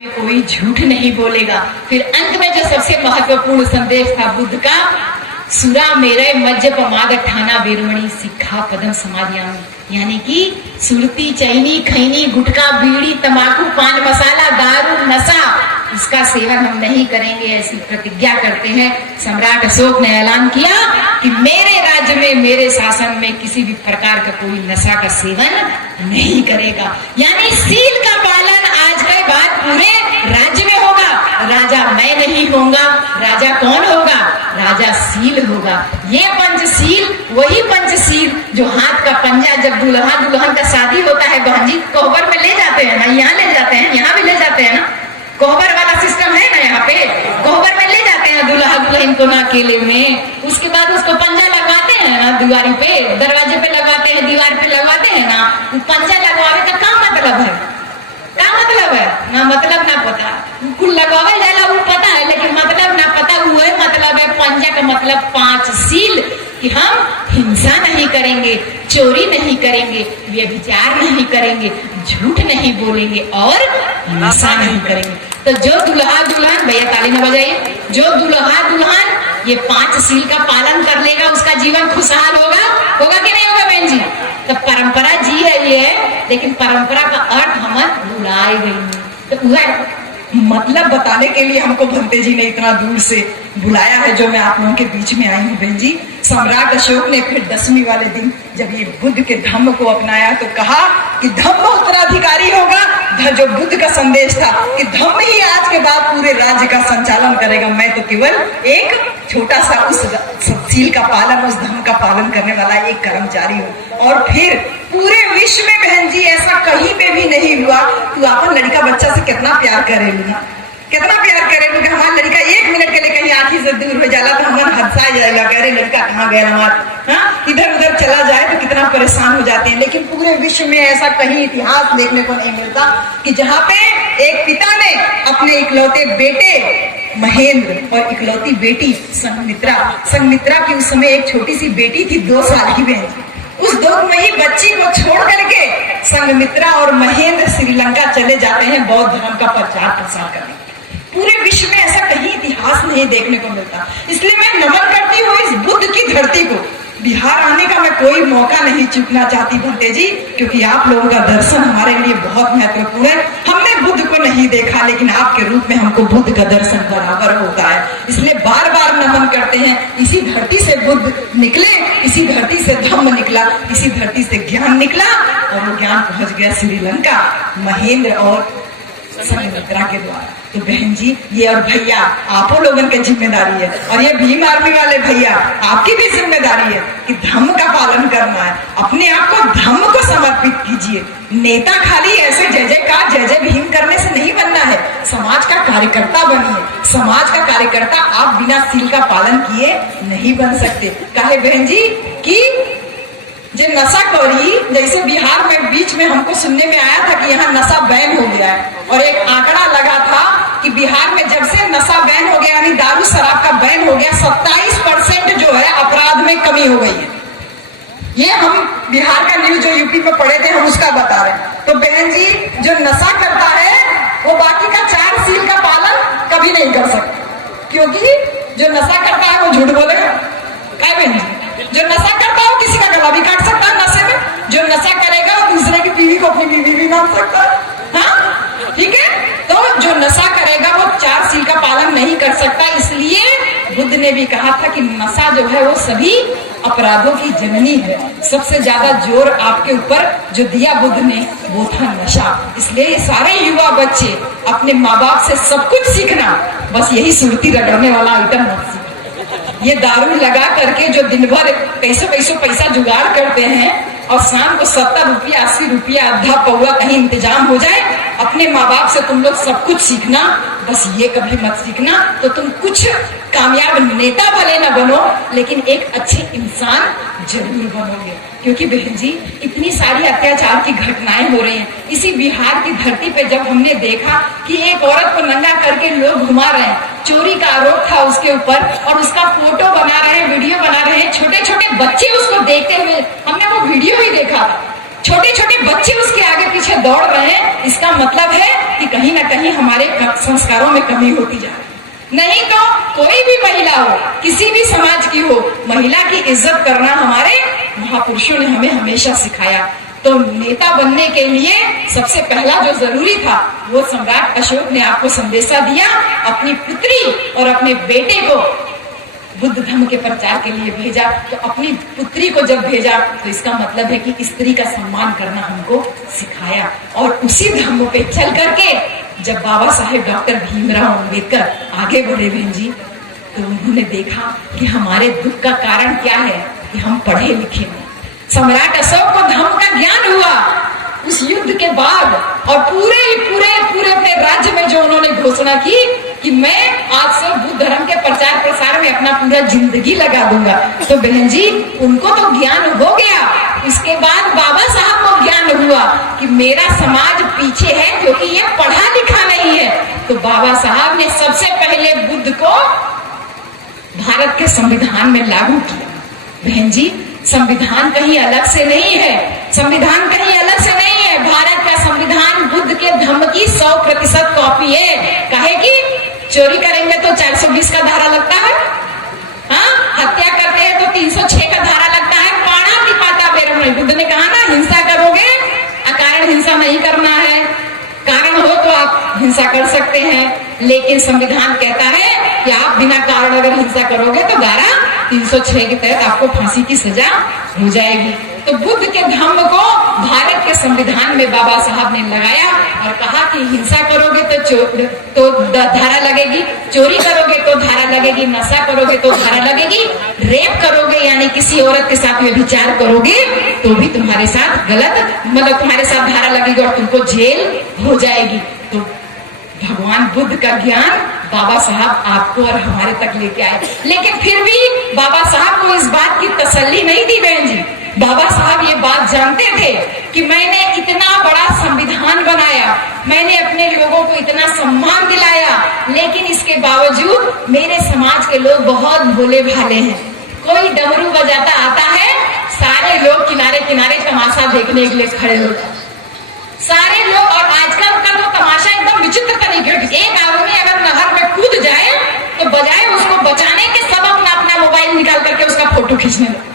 कोई झूठ नहीं बोलेगा। फिर अंत में जो सबसे महत्वपूर्ण संदेश था बुद्ध का, सुरा मेरे मज्ज पमाद ठाना वीरमणि सिक्खा पदम समाधियामी, यानी कि सुरती, चैनी, खैनी, गुटखा, बीड़ी, तंबाकू, पान मसाला, दारू, नशा, इसका सेवन हम नहीं करेंगे, ऐसी प्रतिज्ञा करते हैं। सम्राट अशोक ने ऐलान किया कि मेरे राज्य में, मेरे शासन में किसी भी प्रकार का कोई नशा का सेवन नहीं करेगा। यानी सील का पालन आज के बाद पूरे राज्य में होगा। राजा मैं नहीं होगा, राजा कौन होगा? राजा सील होगा। ये पंचशील वही पंचशील जो हाथ का पंजा, जब दूल्हा दुल्हन का शादी होता है बहन जी, कोहबर में ले जाते हैं ना, यहाँ ले जाते हैं, यहाँ भी ले जाते हैं ना, कोहबर वाला सिस्टम है ना, यहाँ पे कोहबर में ले जाते हैं दूल्हा दुल्हन को ना अकेले में। उसके बाद उसको पंजा लगवाते हैं ना, दीवारी पे, दरवाजे पे लगवाते हैं, दीवार पे लगवाते हैं ना। पंजा लगवाने का क्या मतलब है? क्या मतलब है? ना मतलब ना पता, कुल लगवावे जाएगा वो पता है, लेकिन मतलब ना पता वो है। मतलब है पंजा का मतलब पांच सील, कि हम हिंसा नहीं करेंगे, चोरी नहीं करेंगे, व्यभिचार नहीं करेंगे, झूठ नहीं बोलेंगे और नशा नहीं करेंगे। तो जो दूल्हा दुल्हन, भैया ताली न बजाइए, जो दूल्हा दुल्हन ये पांच सील का पालन कर लेगा उसका जीवन खुशहाल होगा। होगा कि नहीं होगा बहन जी? तो परंपरा जी रही है, लेकिन परंपरा का अर्थ हम भुलाए गई। तो वह मतलब बताने के लिए हमको भंते जी ने इतना दूर से बुलाया है, जो मैं आप लोगों के बीच में आई हूँ बहन जी। सम्राट अशोक ने फिर 10वीं वाले दिन जब ये बुद्ध के धम्म को अपनाया तो कहा कि धम्म उत्तराधिकारी होगा। जो बुद्ध का संदेश था कि धम्म ही आज के बाद पूरे राज्य का संचालन करेगा, मैं तो केवल एक छोटा सा उस सील का पालन, उस धम्म का पालन करने वाला एक कर्मचारी हूँ। और फिर पूरे विश्व में बहन जी ऐसा कहीं पे भी नहीं हुआ। तू अपन लड़का बच्चा से कितना प्यार करेलू, कितना प्यार करेलू कि हमारा लड़का 1 मिनट के लिए कहीं आंखी से दूर हो जाला तो हमारा हदसा जाएगा, कह रहे लड़का कहाँ गया हमारा, हाँ इधर उधर चला जाए तो कितना परेशान हो जाते हैं। लेकिन पूरे विश्व में ऐसा कहीं इतिहास देखने को नहीं मिलता कि जहाँ पे एक पिता ने अपने इकलौते बेटे महेंद्र और इकलौती बेटी संघमित्रा की उस समय एक छोटी सी बेटी थी, 2 साल की बहन, उस 2 महीने बच्ची को छोड़ करके संघमित्रा और महेंद्र श्रीलंका चले जाते हैं बौद्ध धर्म का प्रचार प्रसार करने। पूरे विश्व में ऐसा कहीं इतिहास नहीं देखने को मिलता। इसलिए मैं नमन करती हूँ इस बुद्ध की धरती को। बिहार आने का मैं कोई मौका नहीं चूकना चाहती भंते जी, क्योंकि आप लोगों का दर्शन हमारे लिए बहुत महत्वपूर्ण है। हमने बुद्ध को नहीं देखा, लेकिन आपके रूप में हमको बुद्ध का दर्शन बराबर होता है। इसलिए बार बार नमन करते हैं। इसी धरती से बुद्ध निकले, इसी धरती से धम्म निकला, इसी धरती से ज्ञान निकला, और वो ज्ञान पहुंच गया श्रीलंका महेंद्र और संघमित्रा के द्वारा। तो बहन जी ये और भैया आपो लोगन की जिम्मेदारी है, और ये भीम आर्मी वाले भैया आपकी भी जिम्मेदारी है कि धम्म का पालन करना है। अपने आप को धम्म को समर्पित कीजिए। नेता खाली ऐसे जय जयकार जय जय भीम करने से नहीं बनना है, समाज का कार्यकर्ता बनिए। समाज का कार्यकर्ता आप बिना सील का पालन किए नहीं बन सकते। काहे बहन जी कि जो नशाखोरी, जैसे बिहार में बीच में हमको सुनने में आया था कि यहाँ नशा बैन हो गया है, और एक आंकड़ा लगा था कि बिहार में जब से नशा बैन हो गया, यानी दारू शराब का बैन हो गया, 27% जो है अपराध में कमी हो गई है। ये हम बिहार का न्यूज जो यूपी में पढ़े थे हम उसका बता रहे हैं। तो बहन जी जो नशा करता है वो बाकी का 4 सील का पालन कभी नहीं कर सकता, क्योंकि जो नशा करता है वो झूठ बोलेगा। क्या बहन जी? जो नशा करता है वो किसी का गला भी काट सकता है नशे में। जो नशा करेगा वो दूसरे की बीवी को अपनी बीवी भी मान सकता है, हाँ ठीक है। तो जो नशा करेगा वो 4 सील का पालन नहीं कर सकता। इसलिए बुद्ध ने भी कहा था कि नशा जो है वो सभी अपराधों की जननी है। सबसे ज्यादा जोर आपके ऊपर जो दिया बुद्ध ने वो था नशा। इसलिए सारे युवा बच्चे अपने माँ बाप से सब कुछ सीखना, बस यही सुरती रगड़ने वाला आइटम मत सीखना। ये दारू लगा करके जो दिन भर कैसे पैसा जुगाड़ करते हैं, और शाम को 70 रुपया 80 रुपया आधा पौवा कहीं इंतजाम हो जाए, अपने माँ बाप से तुम लोग सब कुछ सीखना, बस ये कभी मत सीखना। तो तुम कुछ कामयाब नेता भले न बनो, लेकिन एक अच्छे इंसान जरूर बनोगे। क्योंकि बहन जी इतनी सारी अत्याचार की घटनाएं हो रही हैं। इसी बिहार की धरती पे जब हमने देखा कि एक औरत को नंगा करके लोग घुमा रहे हैं, चोरी का आरोप था उसके ऊपर, और उसका फोटो बना रहे हैं, वीडियो बना रहे हैं, छोटे छोटे बच्चे उसको देखते हुए, हमने वो वीडियो भी देखा था। छोटे छोटे बच्चे उसके आगे पीछे दौड़ रहे हैं, इसका मतलब है कि कहीं ना कहीं हमारे संस्कारों में कमी होती जा रही है। नहीं तो कोई भी महिला हो, किसी भी समाज की हो, महिला की इज्जत करना हमारे महापुरुषों ने हमें हमेशा सिखाया। तो नेता बनने के लिए सबसे पहला जो जरूरी था वो सम्राट अशोक ने आपको संदेशा दिया, अपनी पुत्री और अपने बेटे को बुद्ध धर्म के प्रचार के लिए भेजा। तो अपनी पुत्री को जब भेजा तो इसका मतलब है कि स्त्री का सम्मान करना हमको सिखाया। और उसी धर्म पे चल करके जब बाबा साहेब डॉक्टर भीमराव अंबेडकर आगे बढ़े बहन जी, तो उन्होंने देखा कि हमारे दुख का कारण क्या है कि हम पढ़े लिखे नहीं। सम्राट अशोक को धर्म का ज्ञान हुआ उस युद्ध के बाद, और पूरे अपने राज्य में जो उन्होंने घोषणा की कि मैं आज से बुद्ध धर्म के प्रचार प्रसार में अपना पूरा जिंदगी लगा दूंगा। तो बहन जी, उनको तो ज्ञान हो गया, उसके बाद बाबा साहब को ज्ञान हुआ कि मेरा समाज पीछे है क्योंकि ये पढ़ा लिखा नहीं है। तो बाबा साहब ने सबसे पहले बुद्ध को भारत के संविधान में लागू किया। बहन जी, संविधान कहीं अलग से नहीं है, संविधान कहीं अलग से नहीं है। भारत का संविधान बुद्ध के धर्म की 100% कॉपी है। कहे कि चोरी करेंगे तो 420 का धारा लगता है, हाँ, हत्या करते हैं तो 306 का धारा लगता है। पाणा की पाता बेरम, बुद्ध ने कहा ना, हिंसा करोगे, अकारण हिंसा नहीं करना है, कारण हो तो आप हिंसा कर सकते हैं, लेकिन संविधान कहता है कि आप बिना कारण अगर हिंसा करोगे तो धारा 306 के तहत आपको फांसी की सजा हो जाएगी। तो बुद्ध के धम्म को भारत के संविधान में बाबा साहब ने लगाया और कहा कि हिंसा करोगे तो धारा लगेगी, चोरी करोगे तो धारा लगेगी, नशा करोगे तो धारा लगेगी, रेप करोगे यानी किसी औरत के साथ व्यभिचार करोगे तो भी तुम्हारे साथ गलत, मतलब तुम्हारे साथ धारा लगेगी और तुमको जेल हो जाएगी। तो भगवान बुद्ध का ज्ञान बाबा साहब आपको और हमारे तक लेके आए, लेकिन फिर भी बाबा साहब को इस बात की तसल्ली नहीं दी बहन जी। बाबा साहब ये बात जानते थे कि मैंने इतना बड़ा संविधान बनाया, मैंने अपने लोगों को इतना सम्मान दिलाया, लेकिन इसके बावजूद मेरे समाज के लोग बहुत भोले भाले हैं। कोई डमरू बजाता आता है, सारे लोग किनारे किनारे तमाशा देखने के लिए खड़े होते हैं, सारे लोग। और आजकल का तो तमाशा एकदम विचित्र तरीके की, एक आदमी अगर नहर में कूद जाए तो बजाय उसको बचाने के सब अपना अपना मोबाइल निकाल करके उसका फोटो खींचने लगे।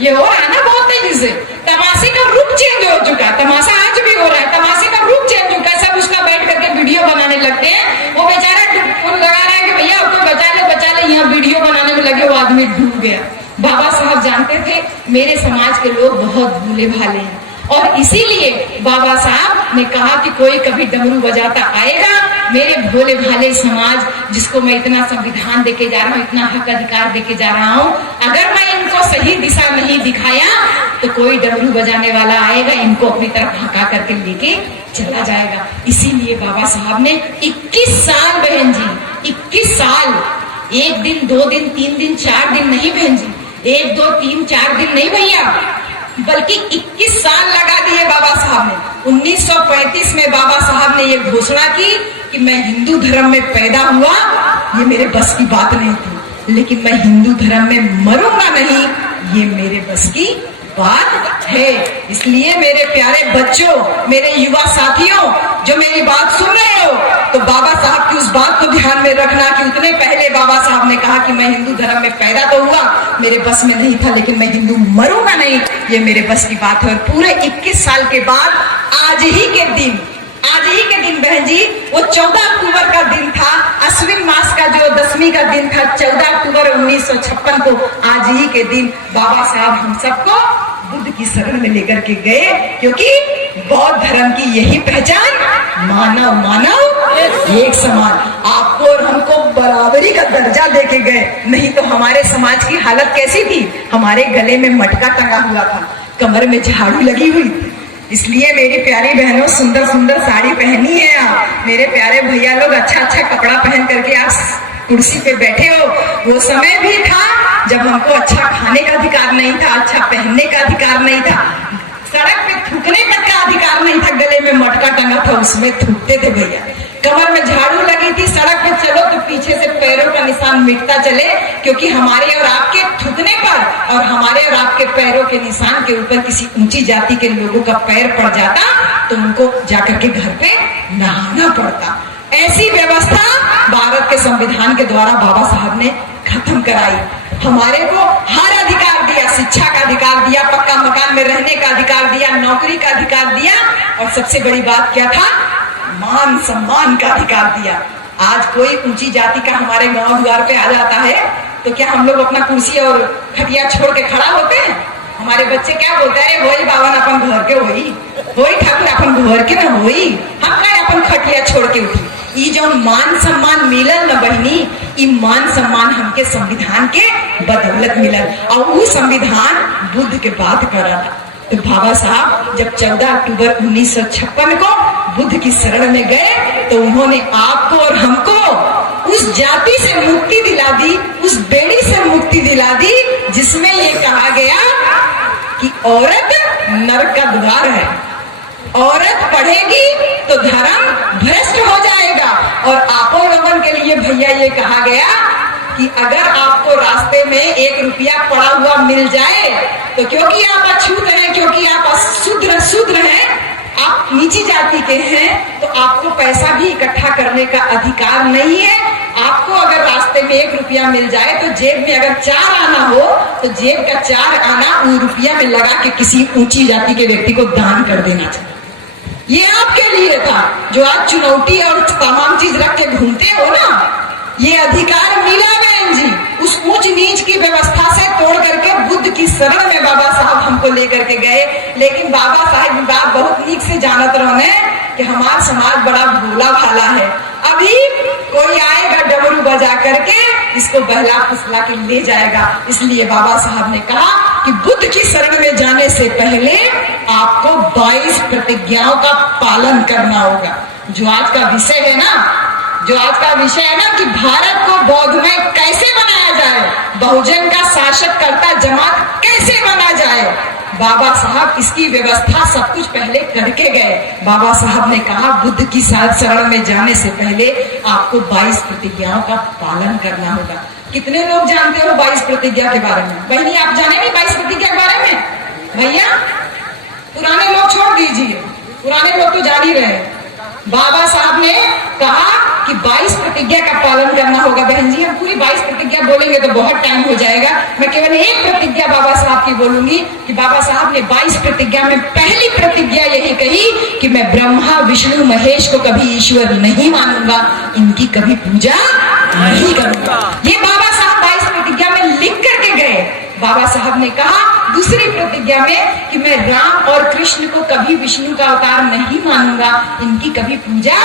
ये हो रहा है ना बहुत तेजी से, तमाशे का रूप चेंज हो चुका है, तमाशा आज भी हो रहा है, तमाशे का रूप चेंज हो चुका है, सब उसका बैठ करके वीडियो बनाने लगते हैं। वो बेचारा फोन लगा रहा है कि भैया कोई बचा ले, यहाँ वीडियो बनाने में लगे, वो आदमी डूब गया। बाबा साहब जानते थे मेरे समाज के लोग बहुत भोले भाले हैं, और इसीलिए बाबा साहब ने कहा कि कोई कभी डमरू बजाता आएगा, मेरे भोले भाले समाज जिसको मैं इतना संविधान देके जा रहा हूँ, इतना हक अधिकार देके जा रहा हूँ, अगर मैं इनको सही दिशा नहीं दिखाया तो कोई डमरू बजाने वाला आएगा, इनको अपनी तरफ हका करके लेके चला जाएगा। इसीलिए बाबा साहब ने 21 साल बहन जी, 21 साल, 1 दिन 2 दिन 3 दिन 4 दिन नहीं बहन जी, 1 2 3 4 दिन नहीं भैया, बल्कि 21 साल लगा दिए बाबा साहब ने। 1935 में बाबा साहब ने ये घोषणा की कि मैं हिंदू धर्म में पैदा हुआ, ये मेरे बस की बात नहीं थी, लेकिन मैं हिंदू धर्म में मरूंगा नहीं, ये मेरे बस की बात है। इसलिए मेरे प्यारे बच्चों, मेरे युवा साथियों, जो मेरी बात सुन रहे हो, तो बाबा साहब की उस बात को ध्यान में रखना कि उतने पहले बाबा साहब ने कहा कि मैं हिंदू धर्म में पैदा तो हुआ, मेरे बस में नहीं था, लेकिन मैं हिंदू मरूंगा नहीं, ये मेरे बस की बात है। और पूरे 21 साल के बाद आज ही के दिन बहन जी, वो 14 अक्टूबर का दिन था, अश्विन मास का जो 10वीं का दिन था, 14 अक्टूबर 1956 को, आज ही के दिन बाबा साहब हम सबको बुद्ध की शरण में लेकर के गए, क्योंकि बौद्ध धर्म की यही पहचान, मानव मानव एक समान, आपको और हमको बराबरी का दर्जा देके गए। नहीं तो हमारे समाज की हालत कैसी थी, हमारे गले में मटका टंगा हुआ था, कमर में झाड़ू लगी हुई थी। इसलिए मेरी प्यारी बहनों, सुंदर सुंदर साड़ी पहनी है आप, मेरे प्यारे भैया लोग अच्छा अच्छा कपड़ा पहन करके आप कुर्सी पे बैठे हो। वो समय भी था जब हमको अच्छा खाने का अधिकार नहीं था, अच्छा पहनने का अधिकार नहीं था, सड़क पे थूकने तक का अधिकार नहीं था, गले में मटका टंगा था, उसमें थूकते थे भैया, कमर में झाड़ू लगे लगी थी सड़क पे चलो तो पीछे से पैरों का निशान मिटता चले, क्योंकि हमारे और आपके थूकने पर और हमारे और आपके पैरों के निशान के ऊपर किसी ऊंची जाति के लोगों का पैर पड़ जाता तो उनको जाकर के घर पे नहाना पड़ता। ऐसी व्यवस्था भारत के संविधान के द्वारा बाबा साहब ने खत्म कराई। हमारे को हर अधिकार दिया, शिक्षा का अधिकार दिया, पक्का मकान में रहने का अधिकार दिया, नौकरी का अधिकार दिया, और सबसे बड़ी बात क्या था, मान सम्मान का अधिकार दिया। आज कोई ऊंची जाति का हमारे गांव द्वार पे आ जाता है तो क्या हम लोग अपना कुर्सी और खटिया छोड़ के खड़ा होते हैं? हमारे बच्चे क्या बोलते हैं, वही बावन अपन घर के वही ठाकुर अपन घर के ना होई, हम का अपन खटिया छोड़ के उठी। ये जो मान सम्मान मिलल न बहनी, ये मान सम्मान हमके संविधान के बदौलत मिलल, और वो संविधान बुद्ध के बात कर रहा था। तो बाबा साहब जब 14 अक्टूबर 1956 को बुद्ध की शरण में गए तो उन्होंने आपको और हमको उस जाति से मुक्ति दिला दी, उस बेड़ी से मुक्ति दिला दी जिसमें ये कहा गया कि औरत नरक का द्वार है, औरत पढ़ेगी तो धर्म भ्रष्ट हो जाएगा। और आपो लोगन के लिए भैया ये कहा गया कि अगर आपको रास्ते में 1 रुपया पड़ा हुआ मिल जाए तो क्योंकि आप अछूत हैं, क्योंकि आप शूद्र हैं, आप नीची जाति के हैं, तो आपको पैसा भी इकट्ठा करने का अधिकार नहीं है। आपको अगर रास्ते में 1 रुपया मिल जाए तो जेब में अगर 4 आना हो तो जेब का 4 आना वो रुपया में लगा के किसी ऊंची जाति के व्यक्ति को दान कर देना चाहिए। ये आपके लिए था जो आज चुनौती और तमाम चीज रख के घूमते हो ना, ये अधिकार मिला बहन जी उस ऊंच नीच की व्यवस्था से तोड़ करके बुद्ध की शरण में बाबा साहब हमको लेकर के गए। लेकिन बाबा साहब बात बहुत नीक से जानत रहे कि हमारा समाज बड़ा भोला भाला है, अभी कोई आएगा डमरू बजा करके इसको बहला फुसला के ले जाएगा। इसलिए बाबा साहब ने कहा कि बुद्ध की शरण में जाने से पहले आपको 22 प्रतिज्ञाओं का पालन करना होगा। जो आज का विषय है ना कि भारत को बौद्धमय कैसे बनाया जाए, बहुजन का शासक करता जमात कैसे बना जाए, बाबा साहब इसकी व्यवस्था सब कुछ पहले करके गए। बाबा साहब ने कहा बुद्ध की शरण में जाने से पहले आपको 22 प्रतिज्ञाओं का पालन करना होगा। कितने लोग जानते हो 22 प्रतिज्ञा के बारे में? बहनी आप जाने नहीं 22 प्रतिज्ञा के बारे में? भैया पुराने लोग छोड़ दीजिए, पुराने लोग तो जान ही रहे। बाबा साहब ने कहा कि 22 प्रतिज्ञा का पालन करना होगा। बहन जी हम पूरी 22 प्रतिज्ञा बोलेंगे तो बहुत टाइम हो जाएगा, मैं केवल एक प्रतिज्ञा बाबा साहब की बोलूंगी कि बाबा साहब ने 22 प्रतिज्ञा में पहली प्रतिज्ञा यही कही कि मैं ब्रह्मा विष्णु महेश को कभी ईश्वर नहीं मानूंगा, इनकी कभी पूजा नहीं करूंगा। ये बाबा साहब 22 प्रतिज्ञा में लिख करके गए। बाबा साहब ने कहा दूसरी प्रतिज्ञा में कि मैं राम और कृष्ण को कभी विष्णु का अवतार नहीं मानूंगा, इनकी कभी पूजा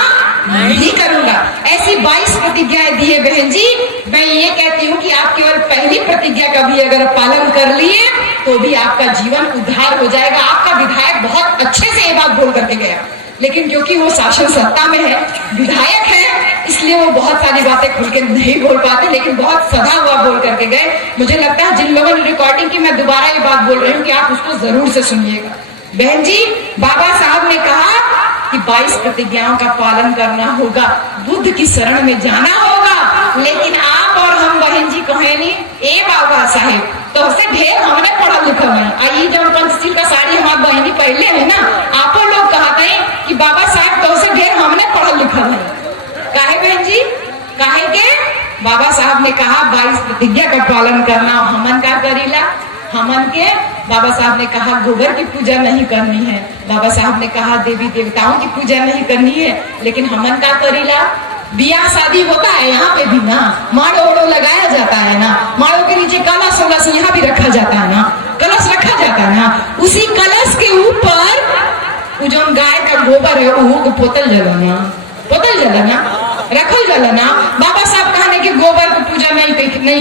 नहीं करूंगा। ऐसी 22 प्रतिज्ञाएं दी है बहन जी। मैं ये कहती हूँ कि आप केवल पहली प्रतिज्ञा का भी अगर पालन कर लिए तो भी आपका जीवन उद्धार हो जाएगा। आपका विधायक बहुत अच्छे से ये बात बोल करके गया, लेकिन क्योंकि वो शासन सत्ता में है, विधायक है, इसलिए वो बहुत सारी बातें खुल के नहीं बोल पाते, लेकिन बहुत सदा हुआ बोल करके गए। मुझे लगता है जिन लोगों ने रिकॉर्डिंग की मैं दोबारा ये बात बोल रही हूँ कि आप उसको जरूर से सुनिएगा। बहन जी बाबा साहब ने कहा कि 22 प्रतिज्ञाओं का पालन करना होगा, बुद्ध की शरण में जाना होगा। लेकिन आप और हम बहन जी कहे नहीं ए बाबा साहेब तो उससे ढेर हमने पढ़ा लिखा है। आई जब पंचशील का साड़ी हमारे बहनी पहले है ना, आप लोग कहते हैं कि बाबा साहब तो उससे ढेर हमने पढ़ा लिखा है। काहे बहन जी? काहे के बाबा साहब ने कहा 22 प्रतिज्ञा का पालन करना। हमन का करीला? हमन के बाबा साहब ने कहा गोबर की पूजा नहीं करनी है, बाबा साहब ने कहा देवी देवताओं की पूजा नहीं करनी है, लेकिन हमन का करीला? बियाह शादी होता है यहाँ पे भी ना, माड़ो ओड़ो लगाया जाता है ना, माड़ो के नीचे कलश वलश यहाँ भी रखा जाता है ना, कलश रखा जाता है ना, उसी कलश के ऊपर जो गाय का गोबर है वो को पोतल जलाना रखल जलाना। बाबा साहब कहने की गोबर की पूजा नहीं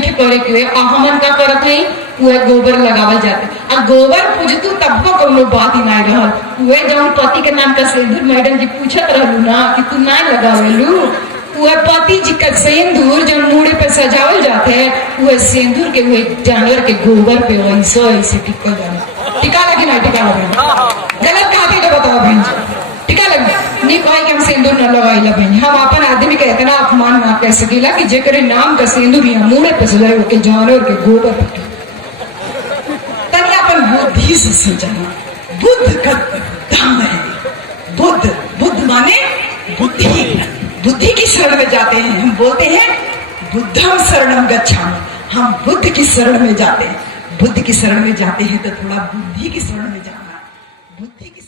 के करे के और हमन का करत है वो गोबर लगावल जाते। और गोबर पूजतू तब को कोनो बात ही नहीं रहल। वे जौन पति के नाम का सिंदूर मैडम जी पूछत रहलू ना कि तू नहीं लगावेलू, वो पति जी का सिंदूर जो मुड़े पे सजावल जाते है वो सिंदूर के हुए जानवर के गोबर पे वैसे टिकल जाना। टिका लगे ना टिका लगे? गलत कहते तो बताओ बहन जी, टिका लगे नहीं कहे कि हम सिंदूर न लगाइला भाई, हम अपन आदमी के इतना अपमान ना कह सकीला कि जेकरे नाम का सिंदूर ही मुंह पे सजाए के जानवर के गोबर पे तनी अपन बुद्धि से सोचना। बुद्ध का धाम है, बुद्ध, बुद्ध माने बुद्धि, बुद्धि की शरण में जाते हैं। हम बोलते हैं बुद्धम शरणम गच्छामि, हम बुद्ध की शरण में जाते हैं। बुद्ध की शरण में जाते हैं तो थोड़ा बुद्धि की शरण में जाना, बुद्धि की